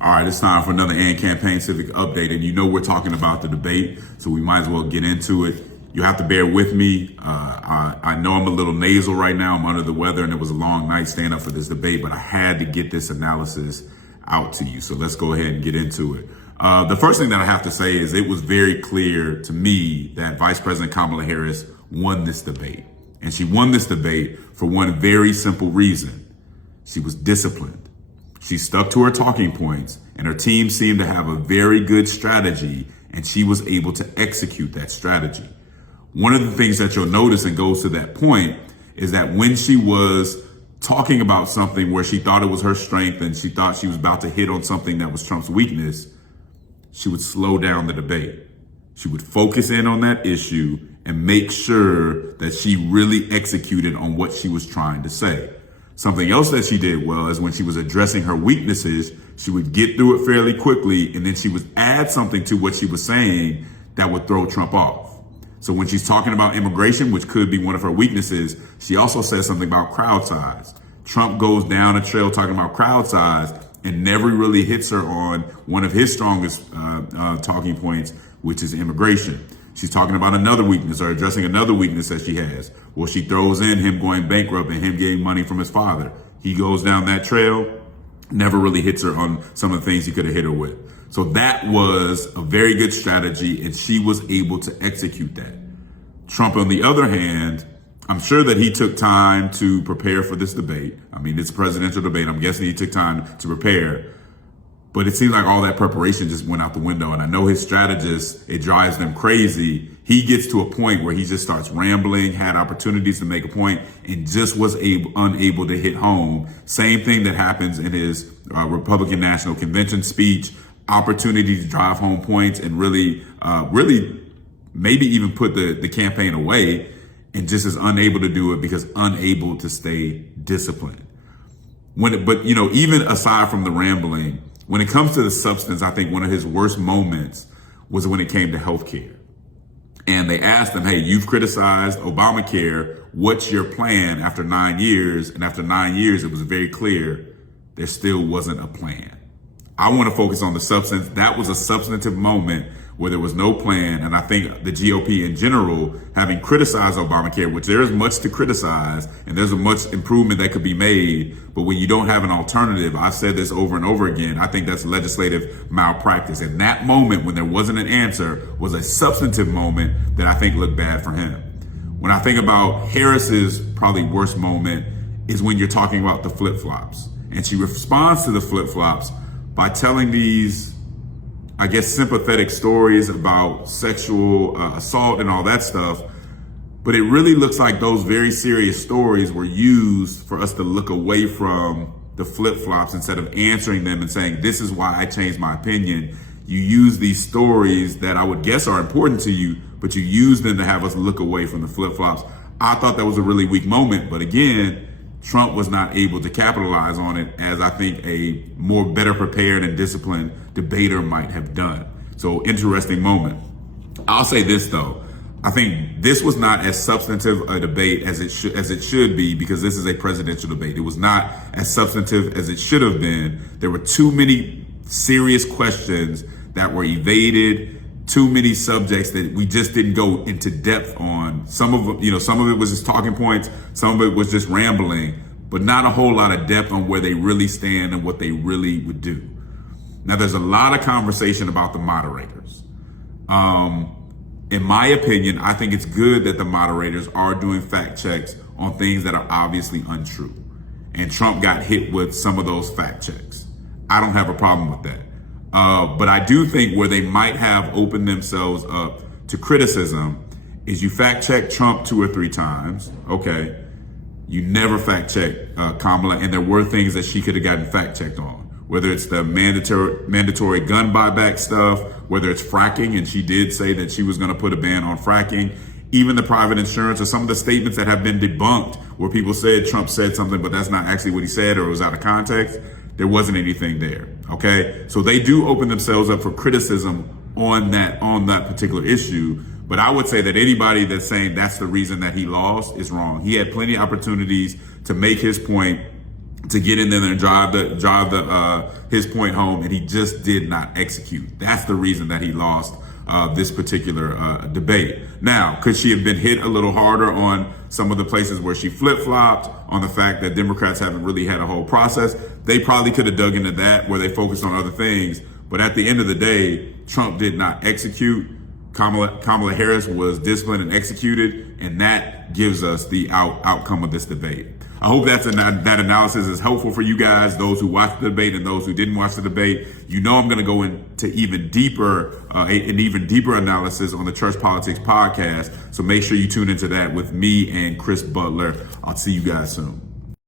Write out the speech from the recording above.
All right, it's time for another AND Campaign Civic update, and you know we're talking about the debate, so we might as well get into it. You have to bear with me. I know I'm a little nasal right now. I'm under the weather, and it was a long night staying up for this debate, but I had to get this analysis out to you. So let's go ahead and get into it. The first thing that I have to say is it was very clear to me that Vice President Kamala Harris won this debate. And she won this debate for one very simple reason. She was disciplined. She stuck to her talking points, and her team seemed to have a very good strategy, and she was able to execute that strategy. One of the things that you'll notice and goes to that point is that when she was talking about something where she thought it was her strength and she thought she was about to hit on something that was Trump's weakness, she would slow down the debate. She would focus in on that issue and make sure that she really executed on what she was trying to say. Something else that she did well is when she was addressing her weaknesses, she would get through it fairly quickly, and then she would add something to what she was saying that would throw Trump off. So when she's talking about immigration, which could be one of her weaknesses, she also says something about crowd size. Trump goes down a trail talking about crowd size and never really hits her on one of his strongest talking points, which is immigration. She's talking about another weakness or addressing another weakness that she has. Well, she throws in him going bankrupt and him getting money from his father. He goes down that trail, never really hits her on some of the things he could have hit her with. So that was a very good strategy, and she was able to execute that. Trump, on the other hand, I'm sure that he took time to prepare for this debate. I mean, it's a presidential debate. I'm guessing he took time to prepare. But it seems like all that preparation just went out the window. And I know his strategists, it drives them crazy. He gets to a point where he just starts rambling, had opportunities to make a point, and just was unable to hit home. Same thing that happens in his Republican National Convention speech, opportunity to drive home points and really maybe even put the campaign away, and just is unable to do it because unable to stay disciplined. But even aside from the rambling, when it comes to the substance, I think one of his worst moments was when it came to healthcare. And they asked him, hey, you've criticized Obamacare. What's your plan after 9 years? And after 9 years, it was very clear there still wasn't a plan. I want to focus on the substance. That was a substantive moment where there was no plan. And I think the GOP in general, having criticized Obamacare, which there is much to criticize and there's a much improvement that could be made. But when you don't have an alternative, I've said this over and over again, I think that's legislative malpractice. And that moment when there wasn't an answer was a substantive moment that I think looked bad for him. When I think about Harris's probably worst moment is when you're talking about the flip-flops. And she responds to the flip-flops by telling these, I guess, sympathetic stories about sexual assault and all that stuff. But it really looks like those very serious stories were used for us to look away from the flip-flops instead of answering them and saying, this is why I changed my opinion. You use these stories that I would guess are important to you, but you use them to have us look away from the flip-flops. I thought that was a really weak moment. But again, Trump was not able to capitalize on it as I think a more better prepared and disciplined debater might have done. So interesting moment. I'll say this though. I think this was not as substantive a debate as it should be, because this is a presidential debate. It was not as substantive as it should have been. There were too many serious questions that were evaded, too many subjects that we just didn't go into depth on. Some of it was just talking points, some of it was just rambling, but not a whole lot of depth on where they really stand and what they really would do. Now, there's a lot of conversation about the moderators. In my opinion, I think it's good that the moderators are doing fact checks on things that are obviously untrue. And Trump got hit with some of those fact checks. I don't have a problem with that. But I do think where they might have opened themselves up to criticism is you fact check Trump 2 or 3 times. Okay. You never fact check Kamala. And there were things that she could have gotten fact checked on, whether it's the mandatory gun buyback stuff, whether it's fracking. And she did say that she was going to put a ban on fracking, even the private insurance, or some of the statements that have been debunked where people said Trump said something, but that's not actually what he said, or it was out of context. There wasn't anything there. Okay. So they do open themselves up for criticism on that particular issue. But I would say that anybody that's saying that's the reason that he lost is wrong. He had plenty of opportunities to make his point to get in there and drive his point home, and he just did not execute. That's the reason that he lost this particular debate. Now, could she have been hit a little harder on some of the places where she flip-flopped on the fact that Democrats haven't really had a whole process? They probably could have dug into that where they focused on other things. But at the end of the day, Trump did not execute. Kamala Harris was disciplined and executed, and that gives us the outcome of this debate. I hope that analysis is helpful for you guys, those who watched the debate and those who didn't watch the debate. You know I'm going to go into an even deeper analysis on the Church Politics podcast, so make sure you tune into that with me and Chris Butler. I'll see you guys soon.